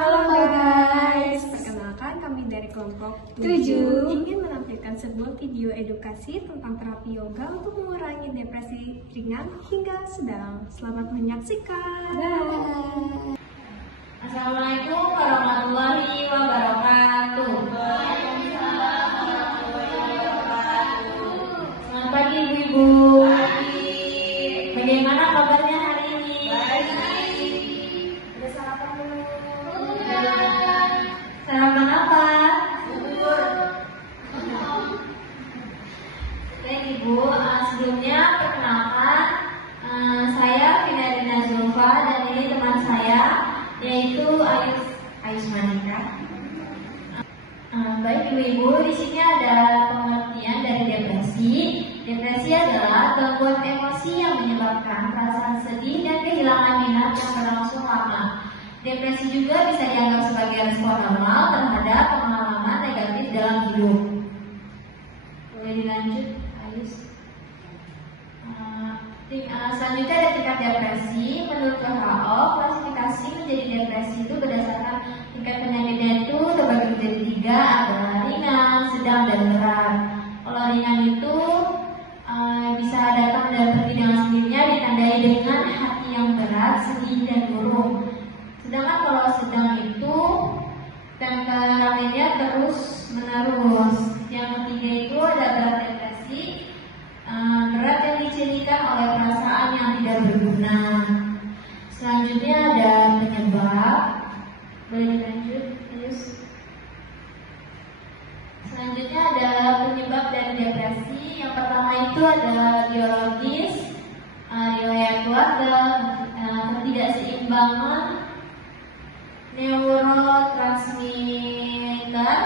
Halo guys, perkenalkan kami dari kelompok 7 ingin menampilkan sebuah video edukasi tentang terapi yoga untuk mengurangi depresi ringan hingga sedang. Selamat menyaksikan. Assalamualaikum warahmatullahi wabarakatuh. Selamat pagi ibu-ibu. Bagaimana kabarnya hari ini? Baik. Udah sarapan belum? Sarapan apa? Bubur. Baik ibu, sebelumnya perkenalkan saya Finadina Zulfa dan ini teman saya yaitu Ayus Manika. Baik ibu-ibu, di sini ada pengertian dari depresi. Depresi adalah gangguan emosi yang menyebabkan perasaan sedih dan kehilangan minat yang berlangsung lama. Depresi juga bisa dianggap sebagai respon normal terhadap pengalaman negatif dalam hidup. Boleh dilanjut, Ayus? Selanjutnya ada tingkat depresi. Menurut WHO, klasifikasi menjadi depresi itu berdasarkan tingkat penyakitnya itu terbagi menjadi 3, ada ringan, sedang, dan berat. Kalau ringan itu bisa datang dan pergi dengan sendirinya, ditandai dengan hati yang berat, sedih, dan murung. Sedangkan kalau sedang itu temperamennya terus menerus. Yang ketiga itu ada berat depresi. Berat yang dicirikan oleh perasaan yang tidak berguna. Selanjutnya ada penyebab. Boleh dilanjut, terus. Selanjutnya ada penyebab dari depresi. Yang pertama itu ada biologis, riwayat keluarga, ketidakseimbangan neurotransmitter,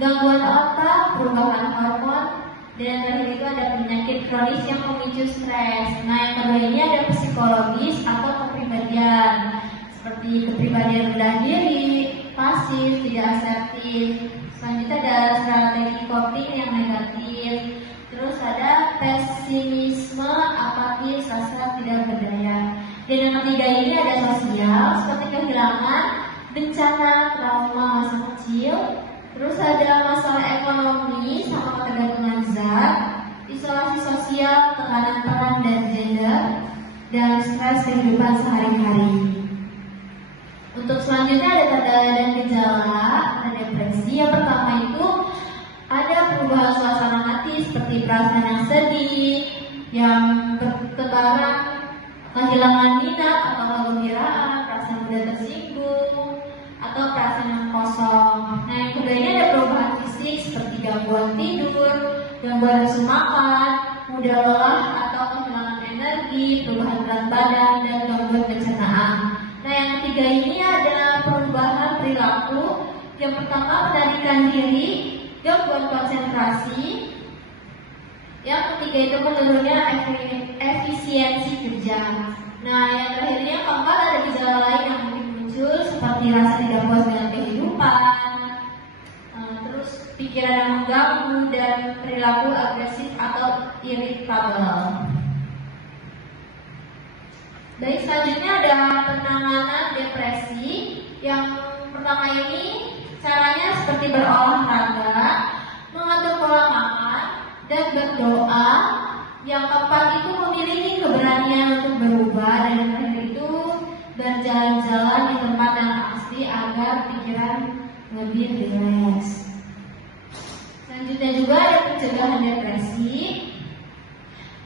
gangguan otak, perubahan hormon, dan terakhir itu ada penyakit kronis yang memicu stres. Nah, yang kedua ini ada psikologis atau kepribadian, seperti kepribadian rendah diri, pasif, tidak asertif. Selanjutnya ada strategi coping yang negatif. Terus ada pesimisme, apatis, rasa tidak berdaya. Dan yang ketiga ini ada sosial, seperti kehilangan, bencana, trauma masa kecil. Terus ada masalah ekonomi sama ketergantungan zat, isolasi sosial, tekanan peran dan gender, dan stres kehidupan sehari-hari. Untuk selanjutnya ada tanda dan gejala depresi. Yang pertama itu ada perubahan suasana hati seperti perasaan yang sedih, yang bertebaran, kehilangan minat atau kegembiraan, perasaan mudah tersinggung, atau perasaan yang kosong. Nah, yang kedua ini ada perubahan fisik seperti gangguan tidur, gangguan nafsu makan, mudah lelah atau kehilangan energi, perubahan berat badan, dan gangguan pencernaan. Nah, yang ketiga ini ada perubahan perilaku. Yang pertama melarikan diri, gangguan konsentrasi. Yang ketiga itu menurunnya efisiensi kerja. Nah, yang terakhirnya keempat ada gejala lain yang muncul seperti rasa tidak puas dengan kehidupan, terus pikiran yang mengganggu, dan perilaku agresif atau irritable. Baik, selanjutnya ada penanganan depresi. Yang pertama ini caranya seperti berolahraga, mengatur pola makan, dan berdoa. Yang keempat itu memiliki keberanian untuk berubah, dan yang terakhir itu berjalan-jalan di tempat yang asli agar pikiran lebih rileks. Selanjutnya juga ada pencegahan depresi.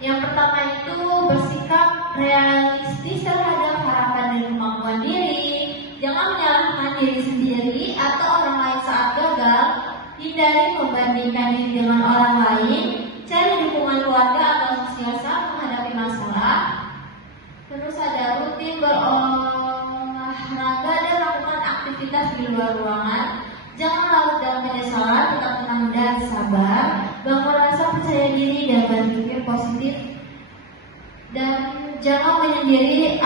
Yang pertama itu bersikap realistis terhadap harapan dan kemampuan diri. Jangan menyalahkan diri sendiri atau orang lain saat gagal. Hindari membandingkan diri dengan orang lain. Cari dukungan keluarga atau sosial saat menghadapi masalah. Terus ada rutin berolahraga dan lakukan aktivitas di luar ruangan. Jangan larut dalam penyesalan, tetap tenang dan sabar. Bangun rasa percaya diri dan berpikir positif. Dan jangan menyendiri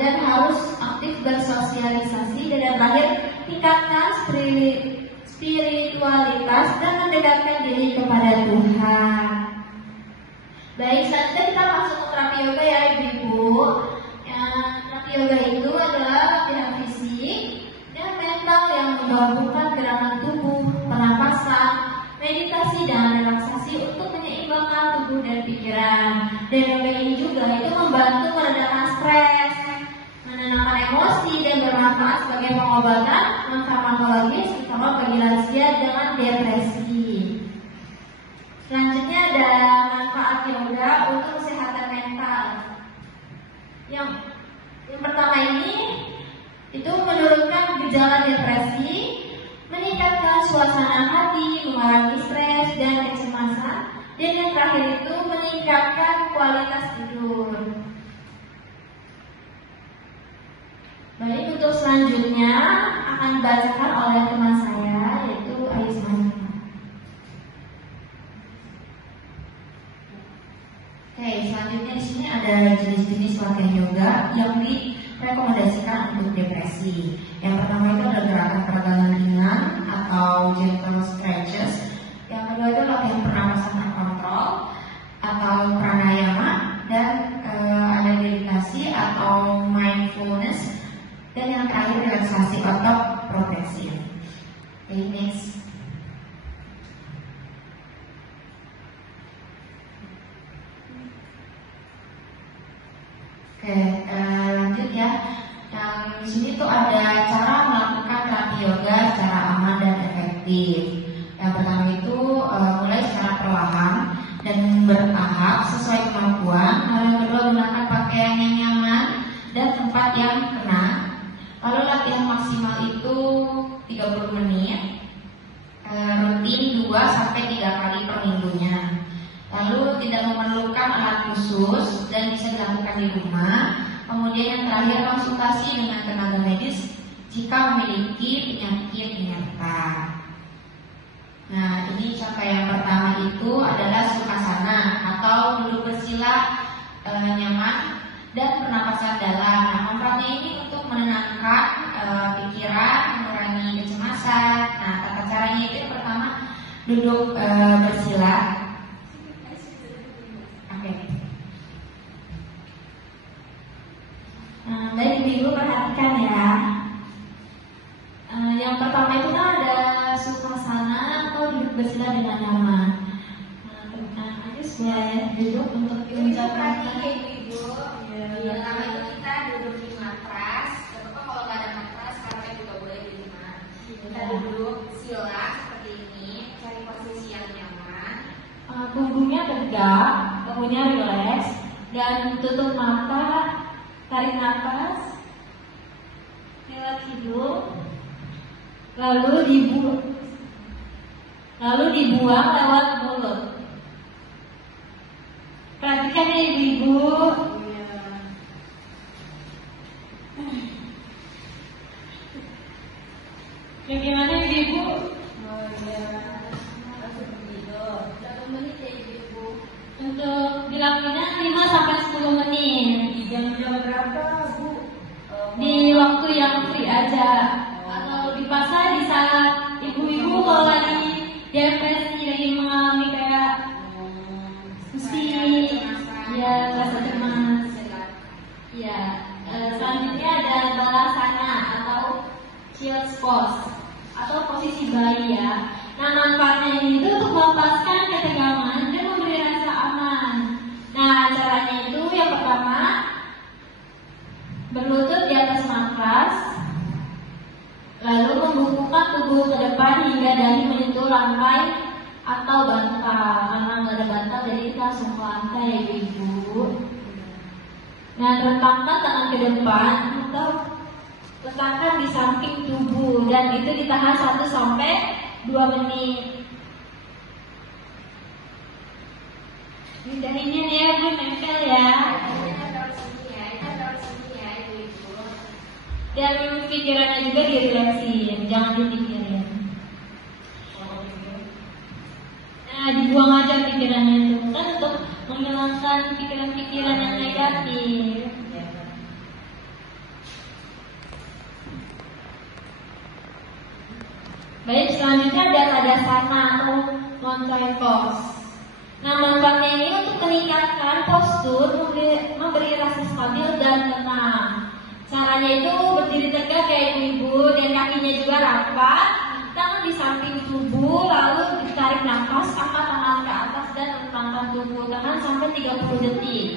dan harus aktif bersosialisasi. Dan yang terakhir, tingkatkan spiritualitas dan mendekatkan diri kepada Tuhan. Baik, selanjutnya kita masuk ke terapi yoga ya ibu-ibu. Terapi yoga itu adalah latihan fisik dan mental menggabungkan gerakan tubuh, pernapasan, meditasi dan relaksasi untuk menyeimbangkan tubuh dan pikiran. Dan yoga ini juga itu membantu meredakan stres, menenangkan emosi dan bermanfaat sebagai pengobatan farmakologis terutama bagi lansia dengan depresi. Selanjutnya ada manfaat yoga untuk kesehatan mental. Yang pertama ini itu menurunkan gejala depresi, meningkatkan suasana hati, mengurangi stres dan kecemasan, dan yang terakhir itu meningkatkan kualitas tidur. Baik, untuk selanjutnya akan dibacakan oleh teman saya yaitu Aisman. Oke, selanjutnya di sini ada jenis-jenis latihan yoga yang direkomendasikan untuk depresi. Yang pertama itu ada gerakan peregangan ringan atau gentle stretches. Yang kedua itu latihan pernapasan terkontrol atau pranayama, dan ada meditasi atau mindfulness, dan yang terakhir relaksasi otot progresif. Okay, next. Oke, lanjut ya. Yang di sini tuh ada cara melakukan terapi yoga secara aman dan efektif. Yang pertama itu mulai secara perlahan dan bertahap sesuai kemampuan. Lalu yang kedua, gunakan pakaian yang nyaman dan tempat yang tenang. Lalu latihan maksimal itu 30 menit, rutin 2-3 kali per minggunya. Lalu tidak memerlukan alat khusus dan bisa dilakukan di rumah. Kemudian yang terakhir, konsultasi dengan tenaga medis jika memiliki penyakit penyerta. Nah, ini contoh yang pertama itu adalah sukhasana atau duduk bersila nyaman dan pernapasan dalam. Nah, manfaatnya ini untuk menenangkan pikiran, mengurangi kecemasan. Nah, tata caranya itu yang pertama duduk bersila. Baik, Ibu perhatikan ya. Yang pertama itu kan ada sukhasana atau duduk bersila dengan nyaman. Ayo saya duduk untuk mengucapkan Ibu. Pertama itu kita duduk di matras. Atau kalau nggak ada matras, karpet juga boleh di rumah. Kita duduk sila seperti ini, cari posisi yang nyaman. Punggungnya tegak, punggungnya rileks, dan tutup mata. Tarik nafas lewat hidung, lalu dibuang lewat mulut. Perhatikan ya Ibu. Bagaimana Ibu? Untuk dilakukannya 5-10 menit. Jam berapa, Bu? Di waktu yang free aja, atau di pasar di saat ibu-ibu kalau lagi depresi, lagi mengalami kayak pusing, ya rasa cemas. Ya, selanjutnya ada balasana atau child's pose atau posisi bayi ya. Nah, manfaatnya ini itu untuk melepaskan ketegangan dan memberi rasa aman. Nah, caranya itu yang pertama, berlutut di atas matras, lalu membukukan tubuh ke depan hingga dahi menyentuh lantai atau bantal. Karena nggak ada bantal, jadi kita langsung ke lantai ya Ibu. Nah, rentangkan tangan ke depan atau letakkan di samping tubuh, dan itu ditahan 1-2 menit. Dahinya ya Bu, nempel ya. Dan pikirannya juga dirileksin, jangan dipikirin. Nah, dibuang aja pikirannya itu kan untuk menghilangkan pikiran-pikiran yang negatif. Baik, selanjutnya ada tadasana atau mountain pose. Nah, manfaatnya ini untuk meningkatkan postur, memberi rasa stabil dan tenang. Caranya itu berdiri tegak kayak ibu dan kakinya juga rapat, tangan di samping tubuh, lalu ditarik nafas, angkat tangan ke atas dan lentangkan tubuh tangan sampai 30 detik.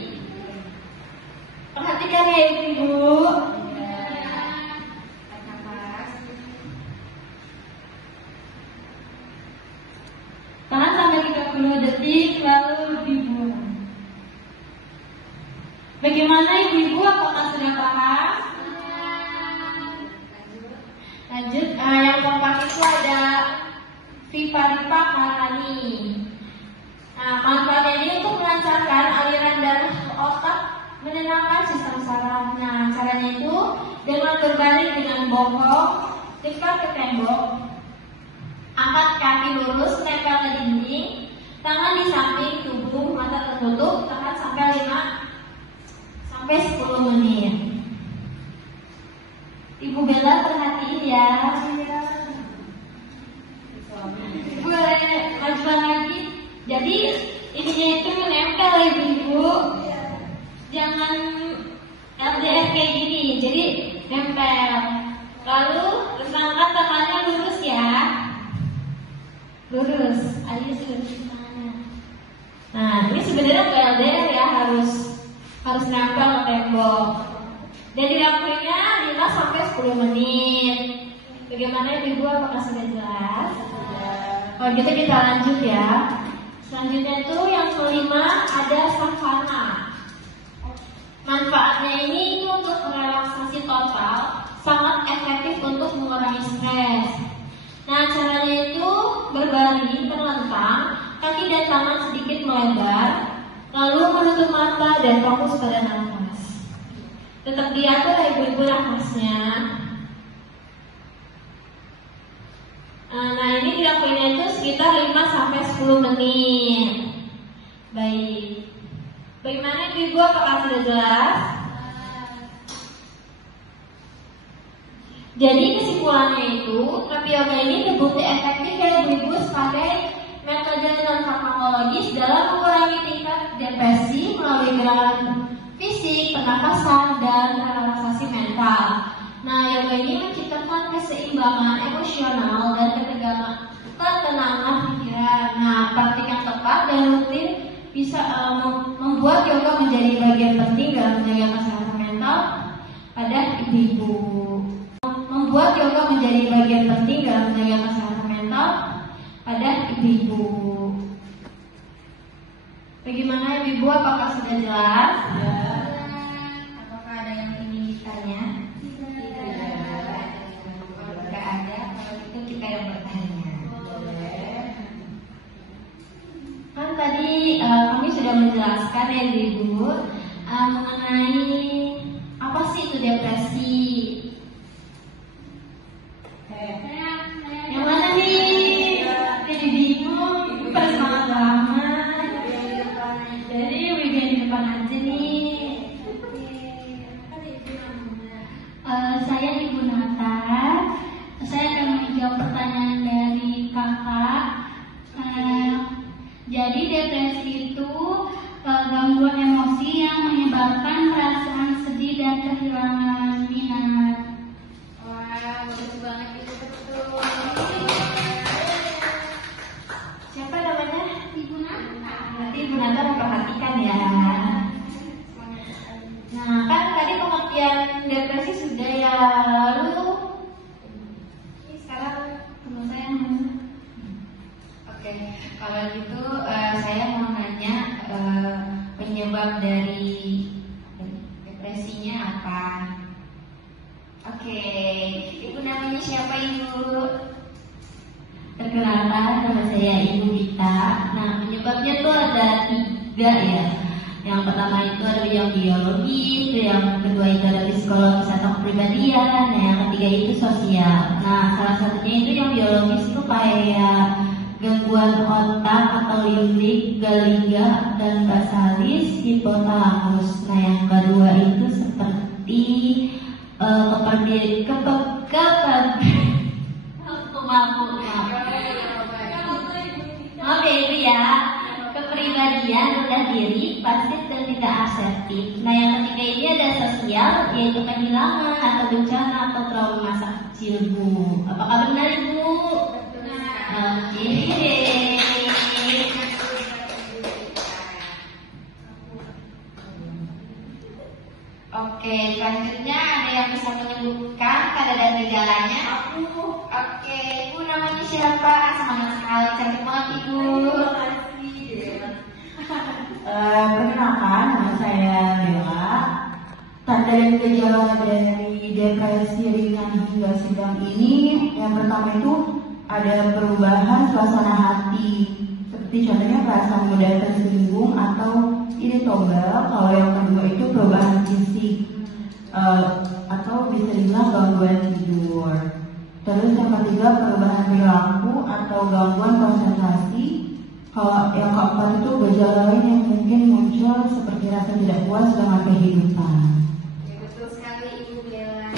Perhatikan ya ibu. Tahan sampai 30 detik lalu dibuang. Bagaimana ibu-ibu, apakah sudah paham? Lanjut, yang keempat itu ada Viparipa Karani. Nah, manfaatnya ini untuk melancarkan aliran darah ke otak, menenangkan sistem saraf. Nah, caranya itu dengan berbaring dengan bongkok, dekat ke tembok, angkat kaki lurus, nempel ke dinding, tangan di samping tubuh, mata tertutup, tahan sampai 5 sampai 10 menit. Ibu Bella perhatiin ya. Boleh majuan lagi. Jadi ininya itu menempel ibu-ibu. Jangan LDR kayak gini. Jadi nempel. Lalu angkat tangannya lurus ya. Lurus. Ayo lurus tangannya. Nah, ini sebenarnya nggak LDR ya, harus nempel ke tembok. Dan dilakukannya 5 sampai 10 menit. Bagaimana ibu, apakah sudah jelas? Kalau gitu kita lanjut ya. Selanjutnya itu yang kelima ada savana. Manfaatnya ini untuk relaksasi total, sangat efektif untuk mengurangi stres. Nah, caranya itu berbaring terlentang, kaki dan tangan sedikit melebar, lalu menutup mata dan fokus pada nafas. Tetap diatur ya ibu-ibu nafasnya. Nah, ini dilakukannya itu sekitar 5 sampai 10 menit. Baik. Bagaimana ibu-ibu, apakah sudah jelas? Jadi kesimpulannya itu, Tapioga ini terbukti efektif ya ibu-ibu sebagai metode non-farmakologis dalam mengurangi tingkat depresi melalui gerakan fisik, pernapasan, dan relaksasi mental. Nah, yoga ini menciptakan keseimbangan emosional dan ketenangan pikiran. Nah, praktik yang tepat dan rutin bisa membuat yoga menjadi bagian penting dalam menjaga kesehatan mental pada ibu-ibu. Membuat yoga menjadi bagian penting dalam menjaga kesehatan mental pada ibu-ibu. Bagaimana ibu-ibu, apakah sudah jelas? Ya. Apakah ada yang ingin ditanya? Tidak. Jika ada, kalau itu kita yang bertanya. Kan tadi kami sudah menjelaskan ya ibu mengenai apa sih itu depresi. Yang mana nih? Jadi bingung, pas semangat banget. Jadi bagian di depan aja nih. Saya Ibu Nata. Saya akan menjawab pertanyaan dari kakak. Jadi depresi itu gangguan emosi yang menyebabkan perasaan sedih dan kehilangan minat. Wah, bagus banget itu, betul. Siapa namanya? Ibu Nata. Nanti Ibu Nata memperhatikan ya. Nah, kan tadi pengertian depresi sudah ya. Lalu ini sekarang teman saya yang mana? Oke, kalau gitu saya mau nanya penyebab dari depresinya apa? Oke, ibu namanya siapa ibu? Perkenalkan, nama saya Ibu Gita. Nah, penyebabnya tuh ada 3 ya. Yang pertama itu ada yang biologis, yang kedua itu ada psikologis atau kepribadian, nah yang ketiga itu sosial. Nah, salah satunya itu yang biologis itu kayak gangguan otak atau limbik, galiga, dan basalis, hipotalamus. Nah, yang kedua itu seperti itu ya, kepribadian, rendah diri, pasif dan tidak asertif. Nah, yang ketiga ini ada sosial. psikosoial, yaitu kehilangan atau bencana atau trauma masa kecil, Bu. Apakah benar, Ibu? Benar. Oke. Oke, selanjutnya ada yang bisa menyebutkan tanda dan gejalanya? Oke, Ibu namanya siapa? Semangat sekali, cantik banget Ibu. Perkenalkan, nama saya Bella. Tanda dan gejala dari depresi ringan hingga sedang ini, yang pertama itu ada perubahan suasana hati, seperti contohnya perasaan mudah tersinggung atau irritable. Kalau yang kedua itu perubahan fisik, atau bisa dibilang gangguan tidur. Terus yang ketiga perubahan perilaku atau gangguan konsentrasi. Kalau yang keempat itu gejala lain yang mungkin muncul seperti rasa tidak puas dengan kehidupan. Ya, betul sekali Ibu Bella.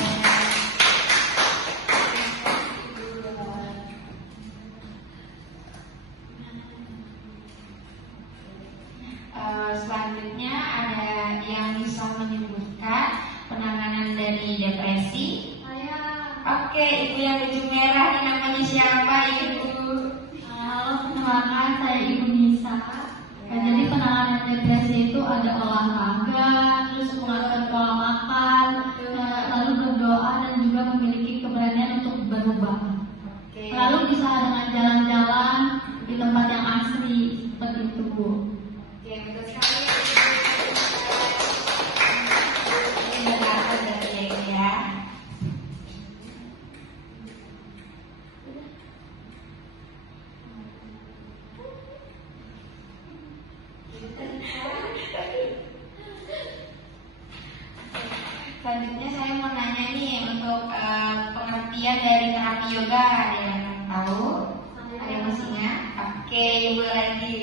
Selanjutnya ada yang bisa menyebutkan penanganan dari depresi. Oke, Ibu yang baju merah ini namanya siapa Ibu? Halo, kenalkan saya Ibu Nisa. Jadi penanganan depresi itu ada olahraga, terus mengatur pola makan, lalu berdoa dan juga memiliki keberanian untuk berubah. Oke. Lalu bisa dengan jalan-jalan di tempat yang asri seperti itu, Bu. Oke, betul sekali. Ini penjelasan dari Ibu ya. Selanjutnya saya mau nanya nih untuk pengertian dari terapi yoga, ada yang tahu? Ada yang masih ingat? Oke, Ibu lagi.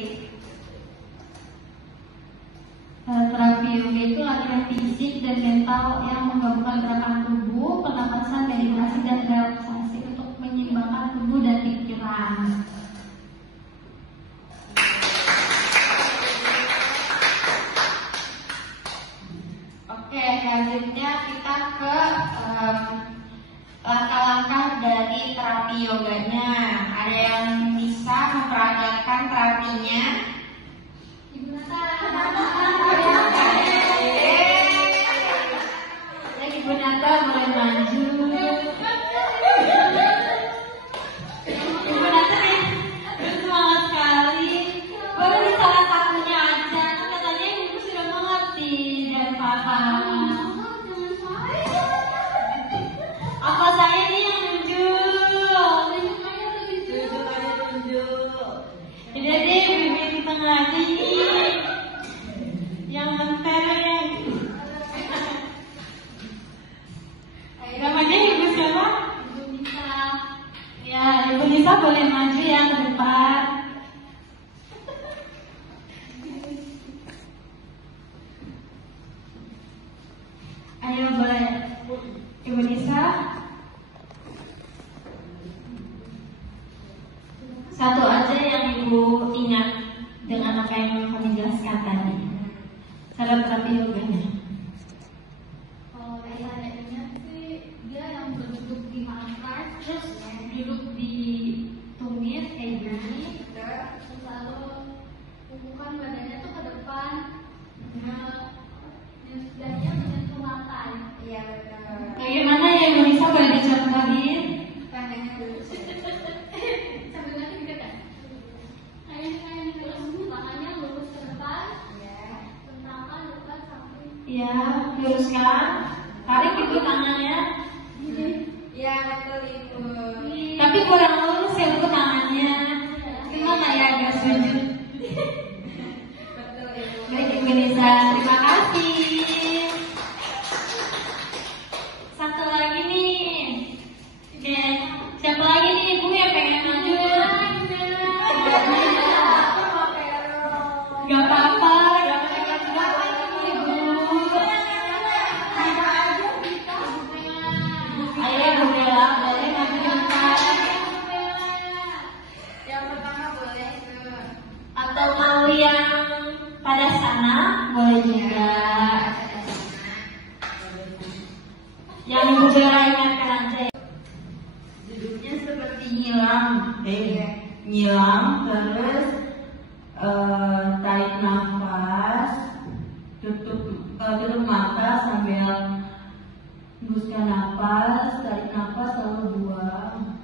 Terapi yoga itu latihan fisik dan mental yang menggabungkan gerakan tubuh, pernapasan, meditasi, dan relaksasi untuk menyeimbangkan tubuh dan pikiran. Oke, selanjutnya kita ke langkah-langkah dari terapi yoganya. Ada yang bisa memperagakan terapinya? Ibu Nata, Ibu Nata boleh maju. Ibu Nata ya, semangat sekali. Baru di salah satunya aja, kan katanya Ibu sudah mengerti dan paham. Apa saya nih yang tunjuk? Jadi deh, bibir di tengah aja nih. Yang mentereng. Namanya Ibu siapa? Ibu Nisa. Ya, Ibu Nisa boleh maju ya ke depan. Ayo boleh, Ibu Nisa. Satu aja yang Ibu ingat dengan apa yang kami jelaskan tadi. Cara terapi yoganya. Kalau saya ingat sih dia yang berduduk di markas, terus duduk di tumit kayak gini, terus lalu punggungan badannya tuh ke depan, dadanya menyentuh lantai. Iya, betul. Bagaimana ya Ibu Nisa, boleh dicontohin? Tangannya dulu. Sambil lagi gitu kan? Kayak terus tangannya lurus ke depan, bentangkan depan samping. Ya, luruskan. Tarik Ibu tangannya. Iya, betul Ibu. Tapi kurang lurus ya Ibu tangannya. Gimana ya, agak sujud. Betul Ibu. Baik Ibu Nisa, terima kasih. Satu lagi nih. Oke, siapa lagi nih Ibu yang pengen maju? Gak apa-apa, gak apa-apa Ibu. Ayo Ibu Bella, boleh maju ke depan. Yang pertama boleh ke Atau mau yang pada sana, boleh juga. nyilang, terus tarik nafas, tutup mata sambil hembuskan nafas, tarik nafas lalu buang.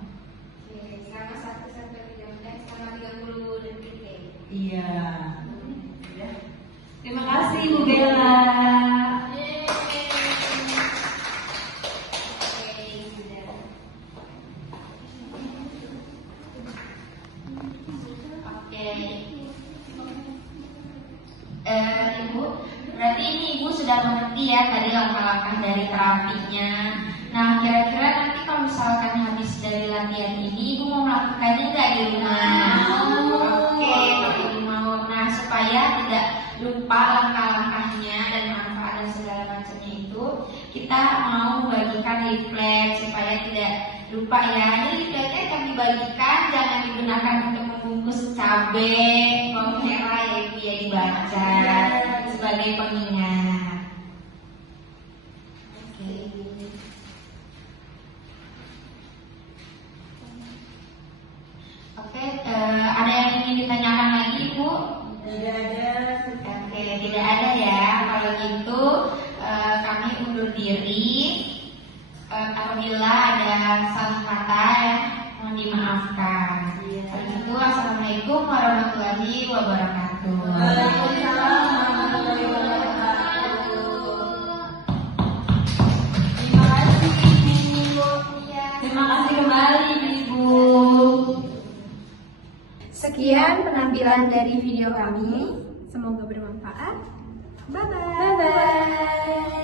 Oke, selama 1 sampai 3 menit, selama 30 detik ya. Iya. Terima kasih Bu Bella. Ibu, berarti ini Ibu sudah mengerti ya tadi langkah-langkah dari terapinya. Nah, kira-kira nanti kalau misalkan habis dari latihan ini, Ibu mau melakukannya nggak di rumah? Oke, kalau Ibu mau. Nah, supaya tidak lupa langkah-langkahnya dan manfaat dan segala macamnya itu, kita mau bagikan leaflet supaya tidak lupa ya. Ini leafletnya kami bagikan, jangan digunakan untuk membungkus cabai, bawang merah ya Ibu ya, dibaca sebagai pengingat. Oke, ada yang ingin ditanyakan lagi Ibu? Tidak ada. Oke, tidak ada ya. Kalau gitu kami undur diri. Apabila ada salah kata ya, mohon dimaafkan. Kalau gitu, assalamualaikum warahmatullahi wabarakatuh. Waalaikumsalam warahmatullahi wabarakatuh. Terima kasih Ibu. Terima kasih kembali Ibu. Sekian penampilan dari video kami. Semoga bermanfaat. Bye-bye. Bye-bye.